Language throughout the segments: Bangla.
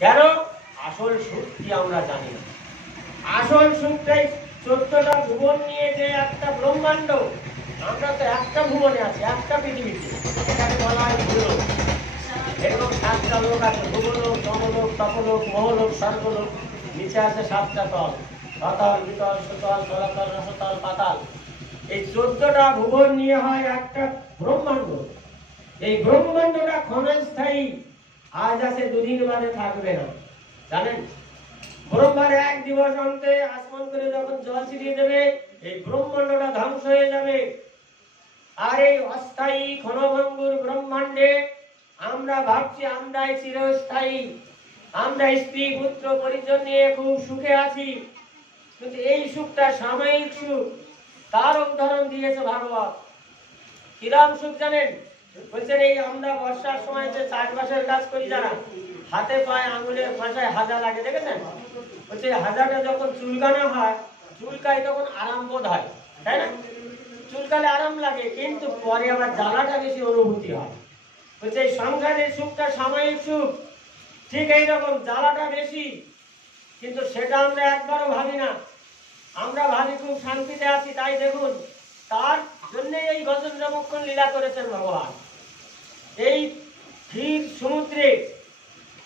কেন? আসল সুখটি আমরা জানি না। আসল সুখটাই 14টা ভুবন নিয়ে যে একটা ব্রহ্মাণ্ড, আমরা তো একটা ভুবনে আছি, একটা পৃথিবীতে, এটাকে বলা হয় ভূলোক। এরকম 7টা লোক আছে, ভূগোলোক, সমলোক, তপলোক, মহলোক, স্বর্গলোক। নিচে আছে 7টা তল, পাতাল, বিতল, সুতল, তলাতল, রসতল, পাতাল। এই 14টা ভুবন নিয়ে হয় একটা ব্রহ্মাণ্ড। এই ব্রহ্মাণ্ডটা ক্ষণস্থায়ী, আজ আছে দুদিন বাদে থাকবে না, জানেন? ব্রহ্মার এক দিবস অন্তে আসমান করে যখন জল ছিটিয়ে দেবে, এই ব্রহ্মাণ্ডটা ধ্বংস হয়ে যাবে। আর এই অস্থায়ী ক্ষণভঙ্গুর ব্রহ্মাণ্ডে আমরা ভাবছি আমরাই চিরস্থায়ী, আমরা স্ত্রী পুত্র পরিজন নিয়ে খুব সুখে আছি। কিন্তু এই সুখটা সাময়িক সুখ। তার উদাহরণ দিয়েছে ভাগবত। কিরম সুখ জানেন? বলছেন এই আমরা বর্ষার সময় যে চাষবাসের কাজ করি, যারা হাতে পায়ে আঙুলের ভাষায় হাজা লাগে, দেখেছেন? বলছে হাজাটা যখন চুলকানো হয়, চুলকায় তখন আরাম বোধ হয়, তাই না? চুলকালে আরাম লাগে, কিন্তু পরে আবার জ্বালাটা বেশি অনুভূতি হয়। বলছে এই সংসারের সুখটা সাময়িক সুখ, ঠিক এইরকম জ্বালাটা বেশি, কিন্তু সেটা আমরা একবারও ভাবি না। আমরা ভাবি খুব শান্তিতে আছি। তাই দেখুন, তার জন্য এই গজেন্দ্র মোক্ষণ লীলা করেছেন ভগবান। এই ক্ষীর সমুদ্রে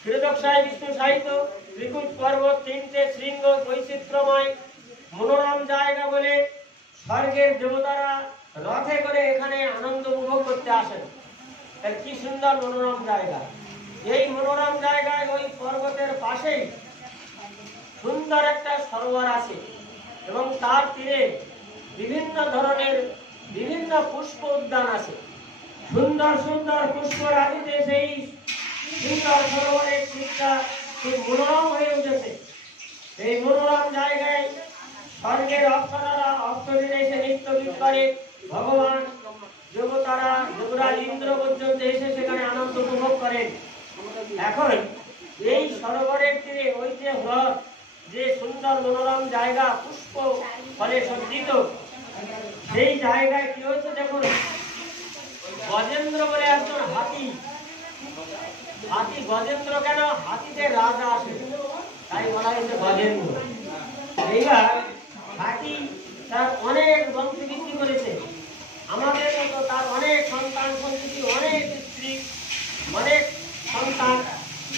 ক্ষীরদক্ষায় বিষ্ণু সাহিত্য ত্রিকুট পর্বত, 3টে শৃঙ্গ, বৈচিত্র্যময় মনোরম জায়গা বলে স্বর্গের দেবতারা রথে করে এখানে আনন্দ উপভোগ করতে আসেন। কি সুন্দর মনোরম জায়গা! এই মনোরম জায়গায় ওই পর্বতের পাশেই সুন্দর একটা সরোবর আছে, এবং তার তীরে বিভিন্ন ধরনের বিভিন্ন পুষ্প উদ্যান আছে। সুন্দর সুন্দর পুষ্প রাজিতে সেই সুন্দর সরোবরের শীতটা খুব মনোরম হয়ে উঠেছে। এই মনোরম জায়গায় স্বর্গের অপ্সরারা অপ্সরীরা এসে নৃত্য গীত করে। ভগবান দেবতারা, দেবরাজ ইন্দ্র পর্যন্ত এসে সেখানে আনন্দ উপভোগ করেন। এখন এই সরোবরের তীরে ওই যে হ্রদ, যে সুন্দর মনোরম জায়গা, পুষ্প ফলে সজ্জিত, সেই জায়গায় কি হয়েছে দেখুন, গজেন্দ্র বলে একজন হাতি। হাতি গজেন্দ্র কেন? হাতিতে রাজা আসে, তাই বলা হয়েছে গজেন্দ্র। এইবার হাতি তার অনেক বংশবৃদ্ধি করেছে, আমাদের মতো তার অনেক সন্তান সন্ততি, অনেক স্ত্রী, অনেক সন্তান,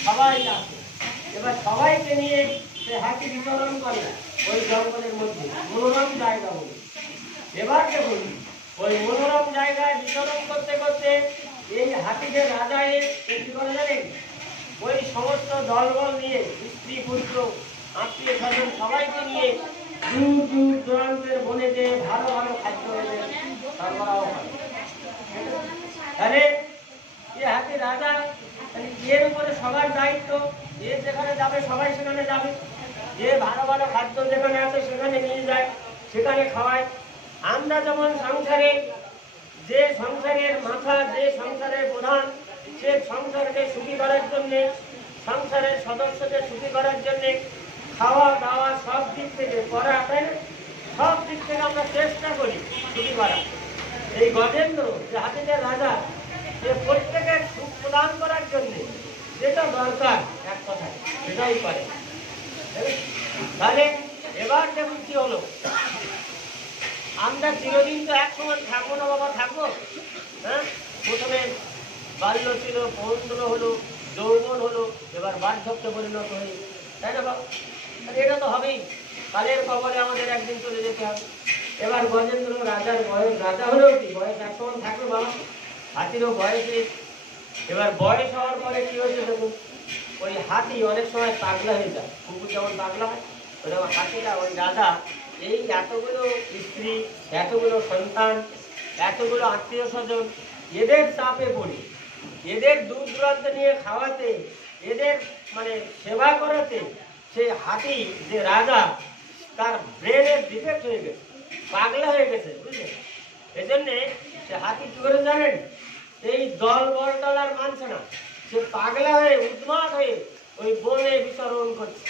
সবাই আছে। এবার সবাইকে নিয়ে সে হাতি বিচরণ করে ওই জঙ্গলের মধ্যে, মনোরম জায়গা বলে। এবার দেখুন, ওই মনোরম জায়গায় বিচরণ করতে করতে এই হাতিদের রাজা কি করে জানেন? ওই সমস্ত দলবল নিয়ে, স্ত্রী পুত্র আত্মীয় স্বজন সবাইকে নিয়ে দূর দূর দূরান্তের বনেতে ভালো ভালো খাদ্য সরবরাহ করে। তাহলে হাতি রাজা, এর উপরে সবার দায়িত্ব, যে যেখানে যাবে সবাই সেখানে যাবে, যে ভালো ভালো খাদ্য যেখানে আছে সেখানে নিয়ে যায়, সেখানে খাওয়ায়। আমরা যেমন সংসারে, যে সংসারের মাথা, যে সংসারের প্রধান, সে সংসারকে সুখী করার জন্যে, সংসারের সদস্যকে সুখী করার জন্যে খাওয়া দাওয়া সব দিক থেকে করা, তাই না? সব দিক থেকে আমরা চেষ্টা করি সুখী করা। এই গজেন্দ্র যে হাতিদের রাজা, সে প্রত্যেকের সুখ প্রদান করার জন্যে যেটা দরকার এক কথায় সেটাই করে। তাহলে এবার দেখুন কি হলো, আমরা চিরদিন তো একসময় থাকবো না বাবা, থাকবো? হ্যাঁ, প্রথমে বাল্য ছিল, পৌন্দ্র হলো, যৌবন হলো, এবার বার্ধক্যে পরিণত হয়ে, তাই না বাবা? এটা তো হবেই, কালের কবলে আমাদের একদিন চলে যেতে হবে। এবার গজেন্দ্র রাজার বয়স, রাজা হলেও কি বয়স একসময় থাকবে বাবা, হাতিরও বয়সে। এবার বয়স হওয়ার পরে কি হয়েছে দেখুন, ওই হাতি অনেক সময় পাগলা হয়ে যায়, কুকুর যেমন পাগলা হয়, ওরকম হাতিটা, ওই রাজা এই এতগুলো স্ত্রী, এতগুলো সন্তান, এতগুলো আত্মীয় স্বজন, এদের চাপে পড়ে, এদের দূর দূরান্ত নিয়ে খাওয়াতে, এদের মানে সেবা করাতে, সেই হাতি যে রাজা, তার ব্রেনের ডিফেক্ট হয়ে গেছে, পাগলা হয়ে গেছে, বুঝলেন? এই জন্যে সে হাতি কি করে জানেন? এই দল বলটল আর মানছে না, সে পাগলা হয়ে, উন্মাদ হয়ে ওই বনে বিচরণ করছে।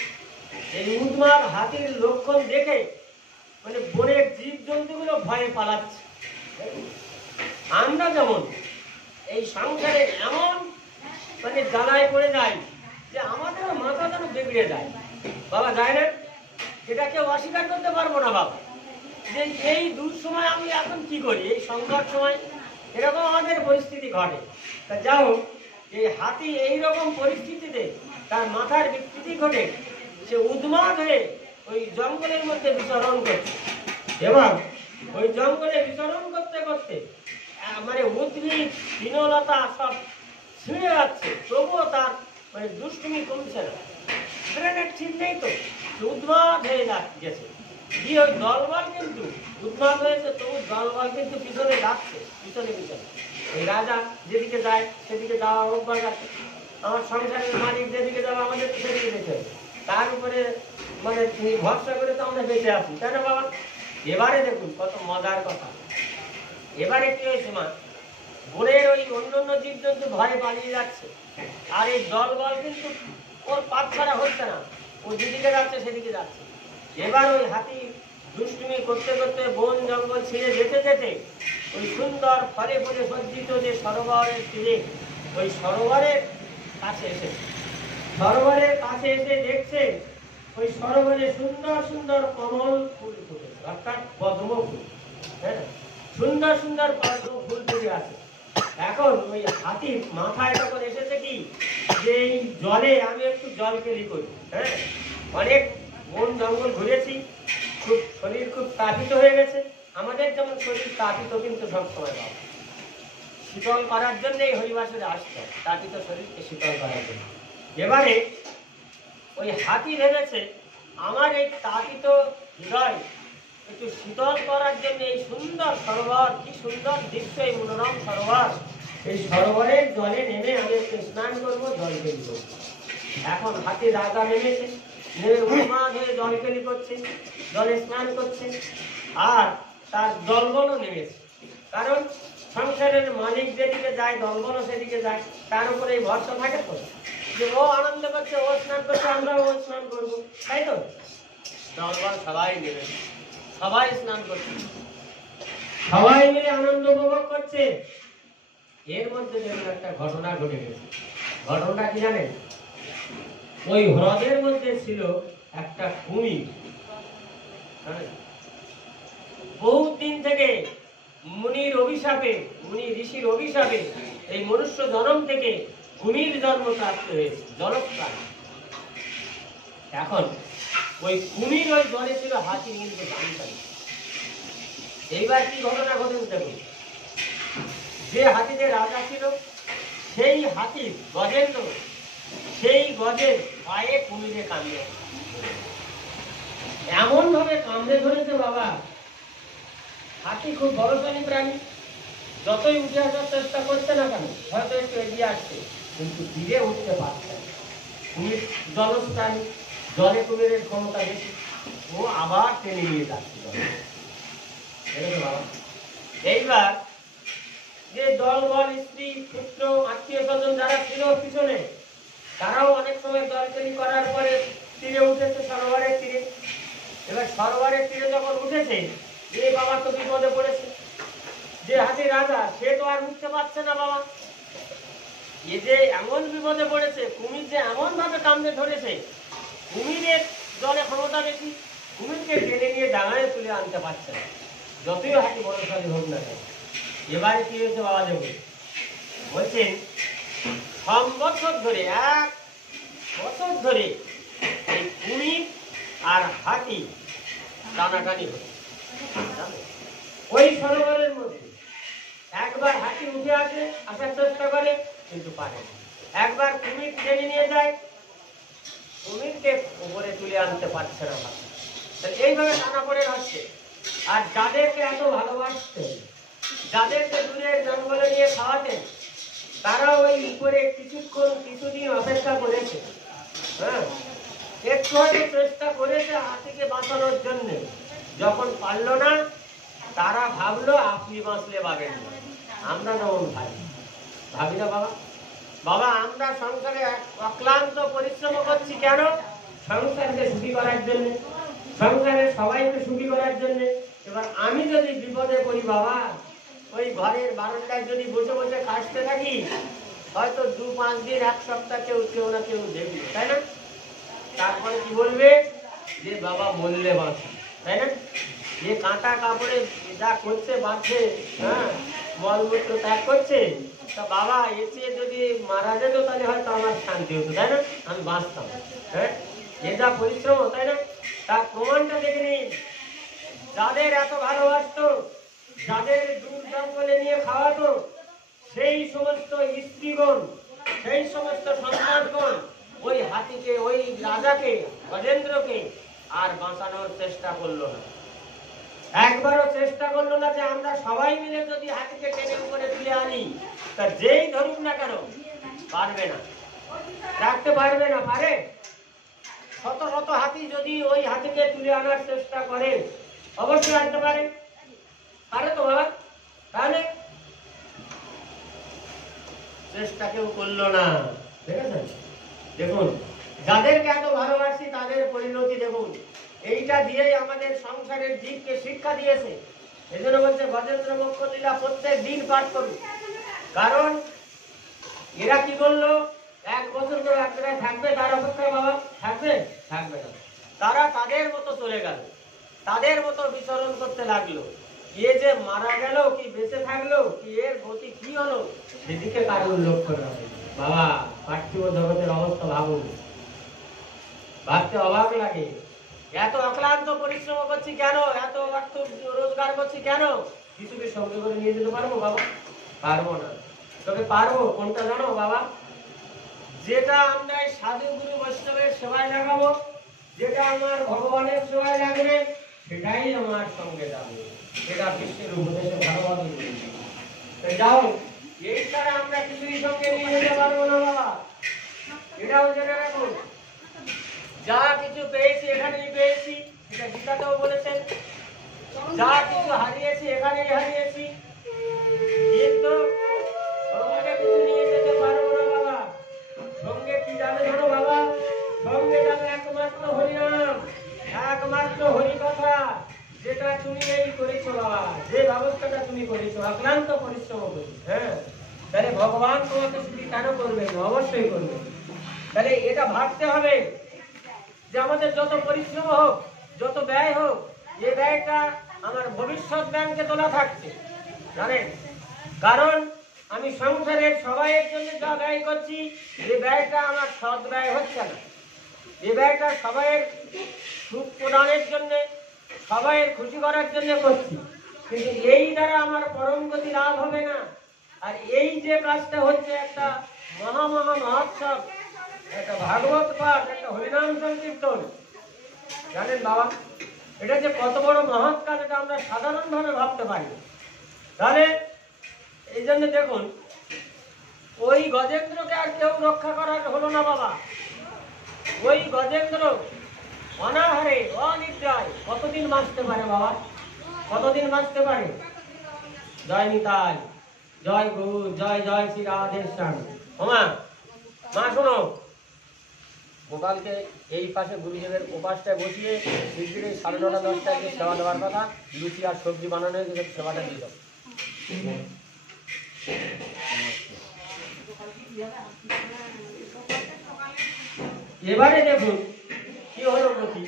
এই উন্মাদ হাতির লক্ষণ দেখে মানে বনের জীব জন্তুগুলো ভয়ে পালাচ্ছে। আমরা যেমন এই সংসারে এমন মানে জ্বালায় পড়ে যাই যে আমাদের মাথা বিগড়ে যায় বাবা, যায় না? এটা কেউ অস্বীকার করতে পারবো না বাবা, যে এই দুঃসময় আমি এখন কি করি, এই সংকট সময় এরকম আমাদের পরিস্থিতি ঘটে। তা যা হোক, এই হাতি এইরকম পরিস্থিতিতে তার মাথার বিকৃতি ঘটে সে উন্মাদ হয়ে ওই জঙ্গলের মধ্যে বিচরণ করছে, এবং ওই জঙ্গলে বিচরণ করতে করতে মানে উদ্ভিদ দীনলতা সব ছিঁড়ে যাচ্ছে, তবুও তার মানে দুষ্টুমি কমছে না। ব্রেনের ঠিক নেই তো, উন্মাদ হয়ে গেছে। দিয়ে ওই দলবল কিন্তু উন্মাদ হয়েছে, তবু দলবল কিন্তু পিছনে যাচ্ছে, পিছনে পিছনে। ওই রাজা যেদিকে যায় সেদিকে যাওয়া অভ্যাস আছে, আমার সংসারের মালিক যেদিকে যাওয়া আমাদের সেদিকে যেতে হবে। তার উপরে মানে ভরসা করে তো আমরা বেঁচে আসি, তাই না বাবা? এবারে দেখুন কত মজার কথা। এবারে কি হয়েছে মা, বনের ওই অন্যান্য জীবজন্তু ভয়ে পালিয়ে যাচ্ছে, আর এই দলবল কিন্তু ওর পাত ছাড়া হচ্ছে না, ও যেদিকে যাচ্ছে সেদিকে যাচ্ছে। এবার ওই হাতি দুষ্টুমি করতে করতে বন জঙ্গল ছিঁড়ে যেতে যেতে ওই সুন্দর ফলে ফলে সজ্জিত যে সরোবরের তীরে, ওই সরোবরের কাছে এসেছে। সরোবরের কাছে এসে দেখছে ওই সরোবরে সুন্দর সুন্দর কমল ফুল ফুটেছে, অর্থাৎ পদ্ম ফুল। হ্যাঁ, সুন্দর সুন্দর পদ্ম ফুল ফুটে আছে। এখন ওই হাতির মাথায় তখন এসেছে কি, যে এই জলে আমি একটু জল কেলি করি। হ্যাঁ, অনেক বন জঙ্গল ঘুরেছি, খুব শরীর খুব তাপিত হয়ে গেছে। আমাদের যেমন শরীর তাপিত কিন্তু সবসময় বাবা, শীতল করার জন্য এই হরিবাসরে আসতে হয়, তাপিত শরীরকে শীতল করার জন্য। এবারে ওই হাতি ভেবেছে আমার এই তাপিত হৃদয় একটু শীতল করার জন্য এই সুন্দর সরোবর, কি সুন্দর দৃশ্য, এই মনোরম সরোবর, এই সরোবরের জলে নেমে আমি একটু স্নান করবো, জলকেলি করবো। এখন হাতি রাজা নেমেছে, নেমে উন্মাদ হয়ে জলকেলি করছে, জলে স্নান করছে, আর তার দলবলও নেমেছে। কারণ সংসারের মালিক যেদিকে যায় দলবলও সেদিকে যায়, তার উপরে এই ভরসা থাকে তো, যে ও আনন্দ করছে, ও স্নান করছে, আমরাও ও স্নান করবো, তাই তো? দলবল সবাই নেবে, সবাই স্নান করছে, সবাই মিলে আনন্দ উপভোগ করছে। এর মধ্যে যেমন একটা ঘটনা ঘটে গেছে। ঘটনা কি জানেন? ওই হ্রদের মধ্যে ছিল একটা কুমির। বহুত দিন থেকে মুনির অভিশাপে, মুনি ঋষির অভিশাপে এই মনুষ্য জন্ম থেকে কুমির জন্ম প্রাপ্ত হয়েছে, জলপ্রাণ। এখন ওই কুমির ওই জলে ছিল, হাতি কিন্তু জানতেন। এইবার কি ঘটনা ঘটেছে দেখুন। যে হাতিতে রাজা ছিল সেই হাতির গজেন্দ্র, সেই গজের পায়ে কুমিরে কামড়ে, এমন ভাবে কামড়ে ধরেছে বাবা। হাতি খুব বড়শালী প্রাণী, যতই উঠে আসার চেষ্টা করছে না কেন, হয়তো একটু এগিয়ে আসছে, কিন্তু ধীরে উঠতে পারছে না। কুমির জলজ প্রাণী, জলে কুমিরের ক্ষমতা বেশি, ও আবার টেনে নিয়ে যাচ্ছে। এইবার যে দল বল, স্ত্রী পুত্র আত্মীয় স্বজন যারা ছিল পিছনে, তারাও অনেক সময় দলকেলি করার পরে তীরে উঠেছে, সরোবরের তীরে। এবার সরোবরের তীরে যখন উঠেছে, এই বাবা তো বিপদে পড়েছে। যে হাতি রাজা সে তো আর উঠতে পারছে না বাবা। এ যে এমন বিপদে পড়েছে, কুমির যে এমন ভাবে কামড়ে ধরেছে, কুমিরের জলে ক্ষমতা বেশি, কুমিরকে টেনে নিয়ে ডাঙায় তুলে আনতে পারছে না, যতই হাতি বড়শালী হোক না কেন। এবারে কি হয়েছে বাবা দেখুন, বলছেন 6 বছর ধরে, 1 বছর ধরে এই কুমির আর হাতি টানাটানি হচ্ছে ওই সরোবরের মধ্যে। একবার হাতি উঠে আসে, আসার চেষ্টা করে, কিন্তু পারে না। একবার কুমির টেনে নিয়ে যায়, কুমিরকে উপরে তুলে আনতে পারছে না। তাহলে এইভাবে টানা পড়ে আসছে। আর যাদেরকে এত ভালোবাসতেন, যাদেরকে দূরের জঙ্গলে নিয়ে খাওয়াতেন, তারা ওই উপরে কিছুক্ষণ কিছুদিন অপেক্ষা করেছে। হ্যাঁ, একটু হয়তো চেষ্টা করেছে হাতিকে বাঁচানোর জন্য। যখন পারল না, তারা ভাবলো আপনি বাঁচলে পাবেন না। আমরা যেমন ভাবি না বাবা। বাবা আমরা সংসারে অক্লান্ত পরিশ্রম করছি কেন? সংসারকে সুখী করার জন্য, সংসারের সবাইকে সুখী করার জন্য। এবার আমি যদি বিপদে পড়ি বাবা, ওই ঘরের বারান্দায় যদি বসে বসে কাশতে থাকি, হয়তো 2-5 দিন, 1 সপ্তাহ কেউ না কেউ দেখবে, তাই না? সবাই কি বলবে যে বাবা মরলে বাঁচি, তাই না? যে কাঁটা কাপড়ে যা করছে বাঁচছে, হ্যাঁ, মলমূত্র ত্যাগ করছে, তা বাবা এসে যদি মারা যেত তাহলে হয়তো আমার শান্তি হতো, তাই না? আমি বাঁচতাম। হ্যাঁ, এ যা পরিশ্রম, তাই না? তার প্রমাণটা দেখে নিন। যাদের এত ভালোবাসতো, যাদের দূর জঙ্গলে নিয়ে খাওয়াতো, সেই সমস্ত স্ত্রীগণ, সেই সমস্ত সন্তানগণ ওই হাতিকে, ওই রাজাকে, গজেন্দ্রকে আর বাঁচানোর চেষ্টা করলো না। একবারও চেষ্টা করলো না যে আমরা সবাই মিলে যদি হাতিকে টেনে উপরে তুলে আনি, তা যেই ধরুন না কেন পারবে না, রাখতে পারবে না। পারে? শত শত হাতি যদি ওই হাতিকে তুলে আনার চেষ্টা করে, অবশ্যই আনতে পারে। পারে তো বাবা? তাহলে চেষ্টা কেউ করলো না। দেখেছেন? দেখুন, যাদেরকে এত ভালোবাসি তাদের পরিণতি দেখুন। এইটা দিয়েই আমাদের সংসারের জীবকে শিক্ষা দিয়েছে। এই জন্য বলছে গজেন্দ্র মোক্ষ লীলা প্রত্যেক দিন পাঠ করুন। কারণ এরা কি করলো, 1 বছর ধরে এক জায়গায় থাকবে তার অপেক্ষায় বাবা? থাকবে? থাকবে না। তারা তাদের মতো চলে গেল, তাদের মতো বিচরণ করতে লাগলো। এ যে মারা গেল কি বেঁচে থাকলো, কি এর গতি কি হলো, সেদিকে কারোর লক্ষ্য নয়। বাবা, পার্থিব জগতের অবস্থা ভাবুন, ভাবতে অবাক লাগে। এত অক্লান্ত পরিশ্রম করছি কেন, এত অর্থ রোজগার করছি কেন? কিছু কি সঙ্গে করে নিয়ে যেতে পারবো বাবা? পারবো না। তবে পারবো কোনটা জানো বাবা? যেটা আমরা সাধু গুরু বৈষ্ণবের সেবায় লাগাবো, যেটা আমার ভগবানের সেবায় লাগবে, সেটাই আমার সঙ্গে যাবে। এটা বিশ্বের উপদেশে ভালোভাবে যাও। এই ছাড়া আমরা কিছুই সঙ্গে নিয়ে যেতে পারবো না বাবা, এটাও জেনে রাখুন। যা কিছু পেয়েছি এখানেই পেয়েছি, এটা গীতাতেও বলেছেন। যা কিছু হারিয়েছি এখানেই হারিয়েছি, কিন্তু সঙ্গে কিছু নিয়ে যেতে পারবো না বাবা। সঙ্গে কি যাবে জানো বাবা? সঙ্গে যাবে একমাত্র হরিনাম, একমাত্র হরি কথা, যেটা তুমি এই করেছো বাবা, যে ব্যবস্থাটা তুমি করেছো, অক্লান্ত পরিশ্রম করেছো। হ্যাঁ, তাহলে ভগবান তোমাকে স্মৃতি কেন করবেন? অবশ্যই করবেন। তাহলে এটা ভাবতে হবে যে আমাদের যত পরিশ্রম হোক, যত ব্যয় হোক, এই ব্যয়টা আমার ভবিষ্যৎ ব্যাংকে তোলা থাকছে, জানেন? কারণ আমি সংসারের সবাইয়ের জন্য যা ব্যয় করছি, এই ব্যয়টা আমার সৎ ব্যয় হচ্ছে না। এই ব্যয়টা সবাইয়ের সুখ প্রদানের জন্য, সবাইয়ের খুশি করার জন্য করছি, কিন্তু এই দ্বারা আমার পরম গতি লাভ হবে না। আর এই যে কাজটা হচ্ছে একটা মহোৎসব, একটা ভাগবত পাঠ, একটা হরিনাম সংকীর্তন, জানেন বাবা, এটা যে কত বড় মহৎ কাজ, এটা আমরা সাধারণভাবে ভাবতে পারি। তাহলে এই জন্য দেখুন, ওই গজেন্দ্রকে আর কেউ রক্ষা করার হলো না বাবা। ওই গজেন্দ্র অনাহারে, অনিদ্রায় কতদিন বাঁচতে পারে বাবা? কতদিন বাঁচতে পারে? জয় নিতাই, জয় গুরু, জয় জয় শ্রী রাধেশ্যাম। ওমা, মা শোনো, গোপালকে এই পাশে গুরুদেবের উপাসটায় বসিয়ে শিগগিরই 9:30 10টায় যে সেবা দেওয়ার কথা, লুচি আর সবজি বানানো সেবাটা দিয়ে দাও। এবারে দেখুন কি হলো গতি।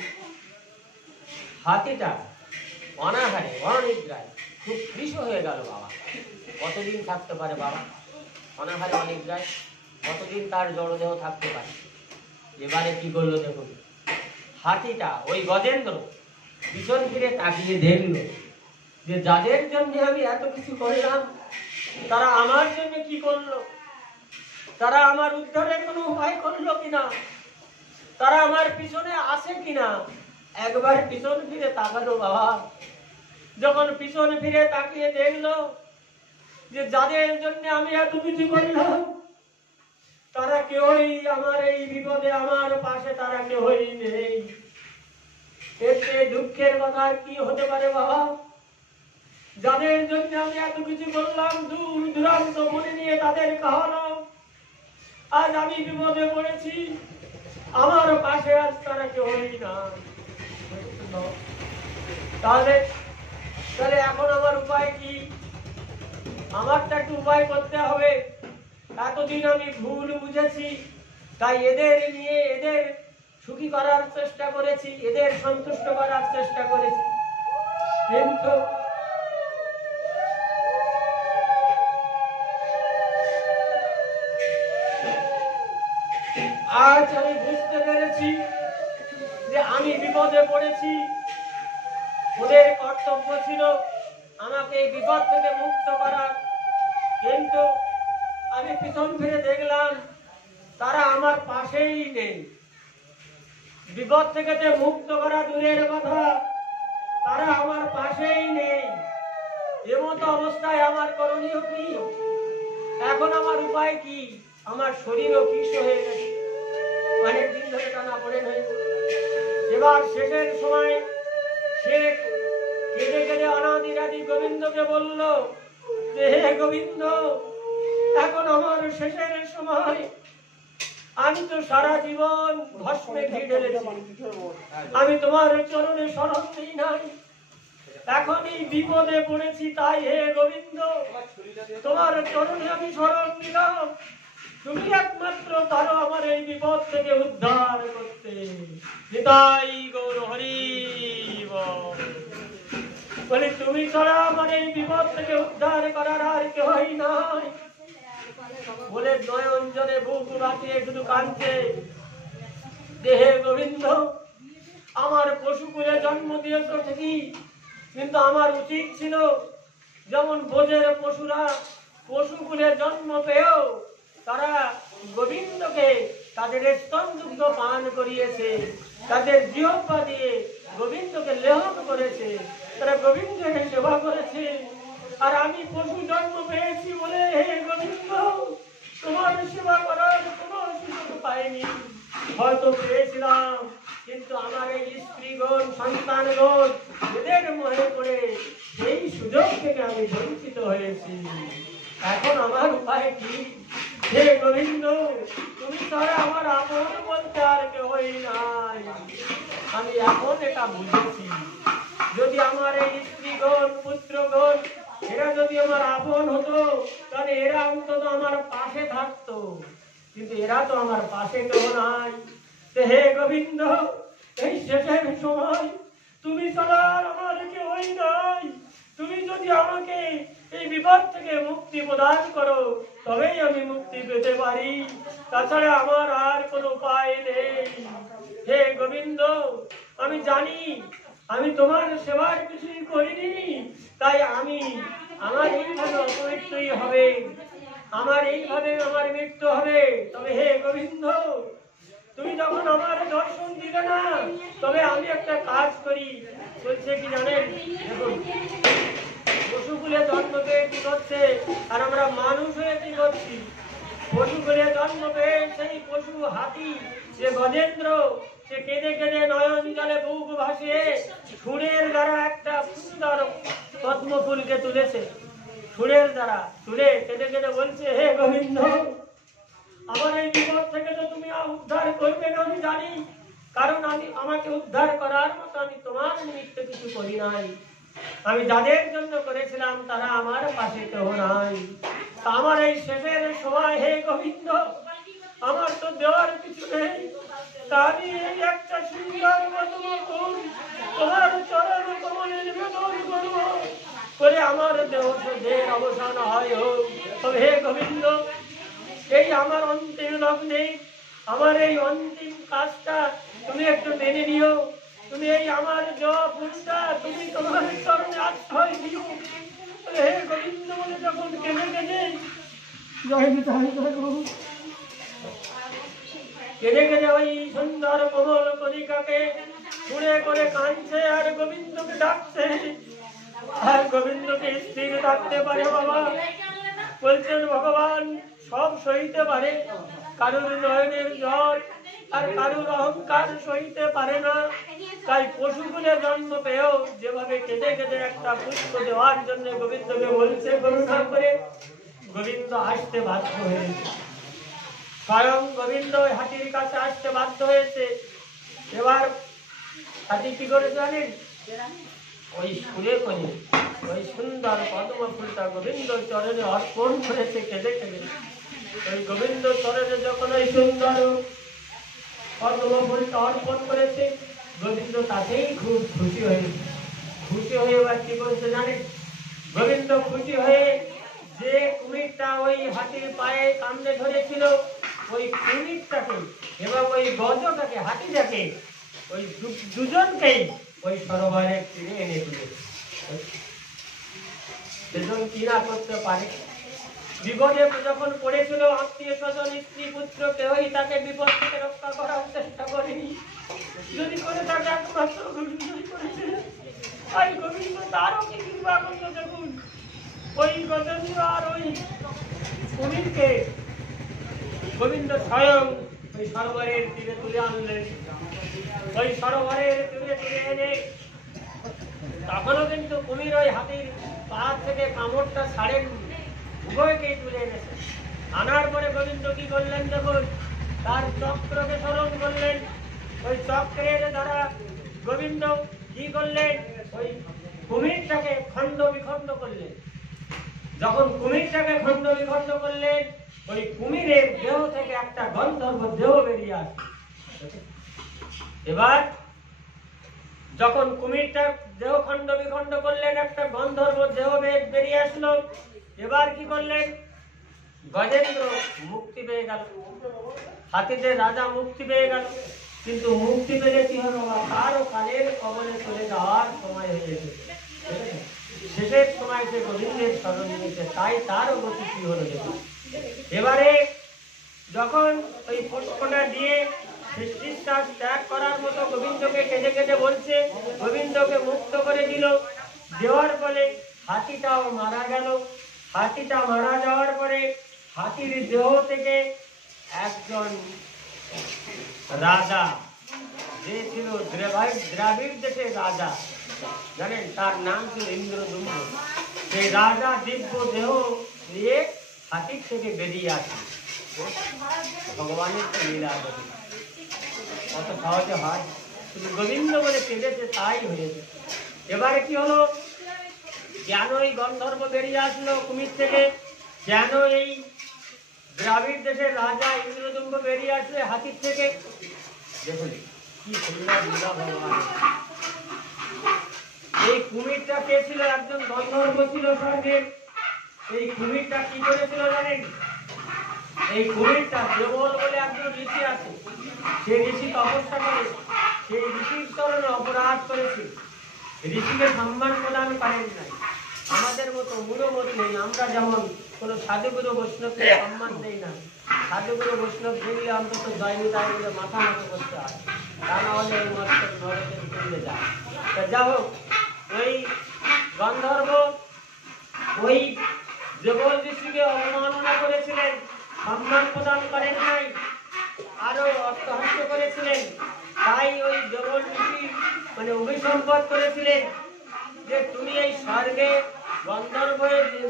হাতিটা অনাহারে, অনিদ্রায় খুব কৃষ হয়ে গেল বাবা। কতদিন থাকতে পারে বাবা অনাহারে, অনিদ্রায়? কতদিন তার জড়দেহ থাকতে পারে? এবারে কি করলো দেখুন, হাতিটা ওই গজেন্দ্র পিছন ফিরে তাকিয়ে দেখলো যে যাদের জন্য আমি এত কিছু করলাম, তারা আমার জন্য কি করলো? তারা আমার উদ্ধারের কোনো উপায় করলো কিনা? তারা আমার পিছনে আসে কিনা? একবার পিছন ফিরে তাকালো বাবা। যখন পিছন ফিরে তাকিয়ে দেখলো যে যাদের জন্য আমি এত কিছু করলাম, তারা কেউই আমার এই বিপদে আমার পাশে, তারা কেউই নেই। এতে দুঃখের কথা কি হতে পারে বাবা? যাদের জন্য আমি এত কিছু করলাম, দূর দূরান্ত মনে নিয়ে তাদের খাওয়ালাম, আজ আমি বিপদে পড়েছি, আমার পাশে আজ তারা কেউই না। তাহলে এখন আমার উপায় কি? আমারটা একটু উপায় করতে হবে। এতদিন আমি ভুল বুঝেছি, তাই এদের নিয়ে, এদের সুখী করার চেষ্টা করেছি, এদের সন্তুষ্ট করার চেষ্টা করেছি, কিন্তু আজ আমি বুঝতে পেরেছি যে আমি বিপদে পড়েছি। ওদের কর্তব্য ছিল আমাকে এই বিপদ থেকে মুক্ত করার, কিন্তু আমি পিছন ফিরে দেখলাম তারা আমার পাশেই নেই। বিপদ থেকে যে মুক্ত করা দূরের কথা, তারা আমার পাশেই নেই। এমতো অবস্থায় আমার করণীয় কি? এখন আমার উপায় কি? আমার শরীরও কৃষ হয়ে গেছে, অনেকদিন ধরে টানা পড়ে নেই। এবার শেষের সময় সে কেঁদে কেঁদে অনাদিরাদি গোবিন্দকে বলল যে, হে গোবিন্দ, এখন আমার শেষের সময়। আমি তো সারা জীবন ভস্মে ঘি ঢেলেছি, আমি তোমার চরণে শরণ দিই নাই। এখন এই বিপদে পড়েছি, তাই হে গোবিন্দ তোমার চরণে আমি শরণ দিলাম। তুমি একমাত্র পারো আমার এই বিপদ থেকে উদ্ধার করতে। নিতাই গৌর হরি বলে, তুমি ছাড়া আমার এই বিপদ থেকে উদ্ধার করার আর কেউই নাই। বলে নয়ন জলে বুক বাঁচিয়ে শুধু কাঁদছে, হে গোবিন্দ, আমার পশুকুলে জন্ম দিয়েছ ঠিকই, কিন্তু আমার উচিত ছিল যেমন বোঝের পশুরা পশুকুলে জন্ম পেয়েও তারা গোবিন্দকে তাদের স্তনযুক্ত পান করিয়েছে, তাদের জিহ্বা দিয়ে গোবিন্দকে লেহন করেছে, তারা গোবিন্দকে সেবা করেছে। আর আমি পশু জন্ম পেয়েছি বলে হে গোবিন্দ তোমার সেবা করার কোনো সুযোগ পাইনি। হয়তো পেয়েছিলাম, কিন্তু আমার এই স্ত্রীগণ সন্তানগণ এদের মনে পড়ে সেই সুযোগ থেকে আমি বঞ্চিত হয়েছি। এখন আমার উপায় কি? হে গোবিন্দ, তুমি ছাড়া আমার আপন বলতে আর কেউই নাই। আমি এখন এটা বুঝেছি, যদি আমার এই স্ত্রীগণ পুত্রগণ এরা যদি আমার আপন হতো, তাহলে এরা অন্তত আমার পাশে থাকতো, কিন্তু এরা তো আমার পাশে কেউ নাই। হে গোবিন্দ, এই শেষের সময় তুমি ছাড়া আমার কেউই নাই। তুমি যদি আমাকে এই বিপদ থেকে মুক্তি প্রদান করো, তবেই আমি মুক্তি পেতে পারি, তাছাড়া আমার আর কোনো উপায় নেই। হে গোবিন্দ, আমি জানি আমি তোমার সেবার কিছুই করিনি, তাই আমার এইভাবে অপমৃত্যুই হবে, আমার এইভাবে আমার মৃত্যু হবে। তবে হে গোবিন্দ, তুমি যখন আমার দর্শন দিলে না, তবে আমি একটা কাজ করি। বলছে কি জানেন, দেখুন পশুকুলে জন্ম পেয়ে কি করছে, আর আমরা মানুষ হয়ে কি করছি। পশুকুলে জন্ম পেয়ে সেই পশু হাতি যে গজেন্দ্র, সে কেঁদে কেঁদে নয়ন জলে বুক ভাসিয়ে সুরের দ্বারা একটা সুন্দর পদ্ম ফুলকে তুলেছে। সুরের দ্বারা তুলে কেঁদে কেঁদে বলছে, হে গোবিন্দ, আমার এই বিপদ থেকে তো তুমি উদ্ধার করবে না আমি জানি, কারণ আমাকে উদ্ধার করার মতো আমি তোমার নিমিত্ত কিছু করি নাই। আমি যাদের জন্য করেছিলাম তারা আমার পাশে কেউ নাই। আমার এই শেষের সময় হে গোবিন্দ, আমার তো দেওয়ার কিছু নেই, তা আমি এই একটা সুন্দর পদ্ম ফুল তোমার চরণ কমলে নিবেদন করব, করে আমার দেহের অবসান হয় হোক। তবে হে গোবিন্দ, এই আমার অন্তিম লগ্নে আমার এই অন্তিম কাজটা তুমি একটু মেনে নিও। তুমি এই আমার ফুলটা তুমি তোমার চরণে আশ্রয় দিও। হে গোবিন্দ বলে যখন কেঁদে কেঁদে কেঁদে কেঁদে ওই সুন্দর কোমল কণিকাকে ছুঁড়ে করে কাঁদছে আর গোবিন্দকে ডাকছে। আর গোবিন্দকে স্থির থাকতে পারে বাবা, বলছেন ভগবান সব সইতে পারে, কারুর নয়নের জল আর কারুর অহংকার সইতে পারে না। তাই পশুকুলে জন্ম পেয়েও যেভাবে কেঁদে কেঁদে একটা পুষ্প দেওয়ার জন্য গোবিন্দকে বলছে করুণা করে, গোবিন্দ আসতে বাধ্য হয়েছে। স্বয়ং গোবিন্দ হাতির কাছে আসতে বাধ্য হয়েছে। এবার হাতি কি করে জানেন, ওই সুরে করে ওই সুন্দর পদ্ম ফুলটা গোবিন্দ চরণে অর্পণ করেছে কেঁদে কেঁদে। ওই গোবিন্দ চরণে যখন ওই সুন্দর পদ্ম ফুলটা অর্পণ করেছে। গোবিন্দ তাতেই খুব খুশি হয়ে এবার কি করেছে জানেন? গোবিন্দ খুশি হয়ে যে কুমিরটা ওই হাতির পায়ে কামড়ে ধরেছিল ওই কুমিরটাকে এবং ওই গজটাকে হাতিটাকে ওই দুজনকেই ওই সরোবরের তীরে এনে দিল। সেজন কি না করতে পারে? বিপদে যখন পড়েছিল আত্মীয় স্বজন স্ত্রী পুত্র কেউই তাকে বিপদ থেকে রক্ষা করার চেষ্টা করেনি। যদি করে তাকে একমাত্র গোবিন্দই করেছিল। ওই গোবিন্দ তারও কি কৃপা করল দেখুন। ওই গজেন্দ্র আর ওই কুমিরকে গোবিন্দ স্বয়ং ওই সরোবরের তীরে তুলে আনলেন। ওই সরোবরের তীরে তুলে এনে তখনও কিন্তু কুমির ওই হাতির পা থেকে কামড়টা ছাড়েননি, উভয়কেই তুলে এনেছে। আনার পরে গোবিন্দ কি করলেন দেখুন, তার চক্রকে স্মরণ করলেন। ওই চক্রের দ্বারা গোবিন্দ কি করলেন, ওই কুমিরটাকে খণ্ড বিখণ্ড করলেন। যখন কুমিরটাকে খণ্ড বিখণ্ড করলেন, ওই কুমিরের দেহ থেকে একটা গন্ধর্ব দেহ বেরিয়ে আসে। এবার যখন কুমিরটা দেহ খণ্ড বিখণ্ড করলেন, একটা গন্ধর্ব দেহ বেরিয়ে আসলো। এবার কি করলেন, গজেন্দ্র মুক্তি পেয়ে গেল, হাতিদের রাজা মুক্তি পেয়ে গেল। কিন্তু মুক্তি পেলে কি হলো, তারও কালের কবলে চলে যাওয়ার সময় হয়ে গেছে। শেষের সময় সে গোবিন্দের স্মরণ নিয়েছে, তাই তারও গতি কি হলো দেখুন। এবারে যখন ওই পুষ্পটা দিয়ে সৃষ্টিশ্বাস ত্যাগ করার মতো গোবিন্দকে কেঁদে কেঁদে বলছে, গোবিন্দকে মুক্ত করে দিল। দেওয়ার ফলে হাতিটাও মারা গেল। হাতিটা মারা যাওয়ার পরে হাতির দেহ থেকে একজন রাজা, যে ছিল দ্রাবিড় দেশের রাজা, জানেন তার নাম ছিল ইন্দ্রদুম্ন। সেই রাজা দিব্য দেহ নিয়ে হাতির থেকে বেরিয়ে আসে। ভগবানের তো লীলা কত সহজে হয়, শুধু গোবিন্দ বলে কেঁদেছে তাই হয়েছে। এবারে কি হলো, কেন এই গন্ধর্ব বেরিয়ে আসলো কুমির থেকে, কেন এই দ্রাবিড় দেশের রাজা ইন্দ্রদুম্ন বেরিয়ে আসলে হাতির থেকে, দেখুন কি সুন্দর লীলা ভগবান। এই কুমিরটা কে ছিল, একজন গন্ধর্ব ছিল সঙ্গে। এই কুমিরটা কি করেছিল জানেন, এই কুমিরটা দেবল বলে একজন ঋষি আছে, সেই ঋষি তপস্যা করে, সেই ঋষির চরণে অপরাধ করেছে, ঋষিকে সম্মান প্রদান করেন নাই। আমাদের মতো মূঢ়মত নেই, আমরা যেমন কোন সাধুগুরু বৈষ্ণবকে সম্মান দেই না, সাধুগুরু বৈষ্ণব দেখলে অন্তত জয়নিতায় বলে মাথা নত করতে হয়, তা না হলে এই মত নরকের চলে যায়। যা হোক, ওই গন্ধর্ব ওই দেবল ঋষিকে অবমাননা করেছিলেন, সম্মান প্রদান করেন নাই, আরো অর্থহাস্য করেছিলেন। তাই ওই দেবল ঋষি মানে অভিসম্পদ করেছিলেন যে তুমি এই স্বর্গে গন্ধর্ব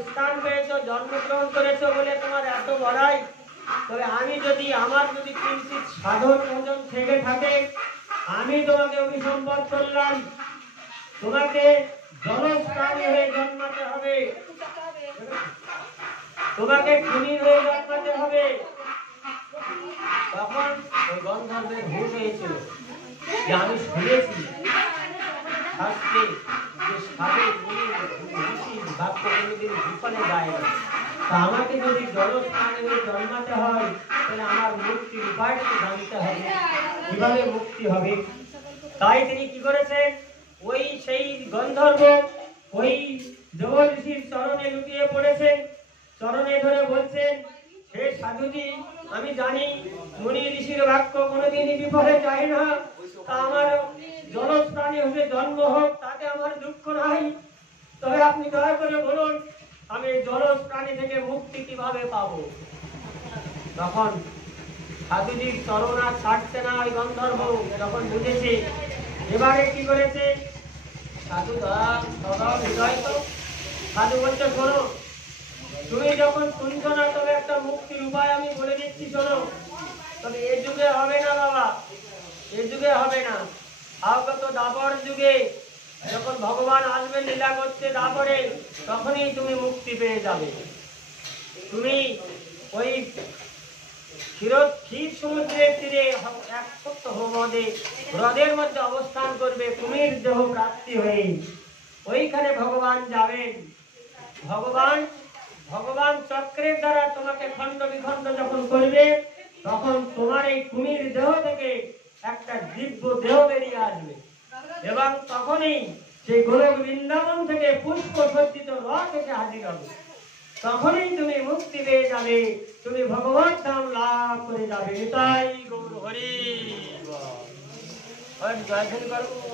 স্থান পেয়েছ, জন্মগ্রহণ করেছ বলে তোমার এত বড়াই, তবে আমি যদি আমার যদি কিঞ্চিৎ সাধন ভোজন থেকে থাকে, আমি তোমাকে অভিসম্পদ করলাম, তোমাকে জলস্থানী হয়ে জন্মাতে হবে, তোমাকে কুমির হয়ে জন্মাতে হবে। তখন ওই গন্ধর্বের হুঁশ হয়েছিল যে আমি শুনেছি শাস্ত্রে যে সাধু বাক্য কোনোদিন বিফলে যায় না, তা আমাকে যদি জলস্থানে হয়ে জন্মাতে হয় তাহলে আমার মুক্তির উপায়টা জানতে হবে, কিভাবে মুক্তি হবে। তাই তিনি কি করেছেন, ওই সেই গন্ধর্ব ওই দেবল ঋষির চরণে লুটিয়ে পড়েছেন, চরণে ধরে বলছেন, হে সাধুজি, আমি জানি মুনি ঋষির বাক্য কোনোদিনই বিফলে যায় না, তা আমার জলস্থানী হয়ে জন্ম হোক তাতে আমার দুঃখ নাই, তবে আপনি দয়া করে বলুন আমি জলস্থানী থেকে মুক্তি কিভাবে পাবো। তখন সাধুজির চরণ আর ছাড়ছে না ওই গন্ধর্ব, যখন বুঝেছে, এবারে কি করেছে, সাধু সদা হৃদয় তো সাধু বলছে, শোনো তুমি যখন শুনছো না, তবে একটা মুক্তির উপায় আমি বলে দিচ্ছি, শোনো। তবে এ যুগে হবে না বাবা, এ যুগে হবে না, আগত দাপর যুগে যখন ভগবান আসবে লীলা করতে দাপরে, তখনই তুমি মুক্তি পেয়ে যাবে। তুমি ওই ক্ষীর সমুদ্রের তীরে এক সপ্ত হ্রদে হ্রদের মধ্যে অবস্থান করবে কুমির দেহ প্রাপ্তি হয়ে। ওইখানে ভগবান যাবেন। ভগবান চক্রের দ্বারা তোমাকে খণ্ড বিখণ্ড যখন করবে, তখন তোমার এই কুমির দেহ থেকে একটা দিব্য দেহ বেরিয়ে আসবে, এবং তখনই সেই গোলক বৃন্দাবন থেকে পুষ্প সজ্জিত রথ এসে হাজির হবে। তখনই তুমি মুক্তি পেয়ে যাবে, তুমি ভগবত ধাম লাভ করে যাবে। তাই গৌর হরি জয় করবো।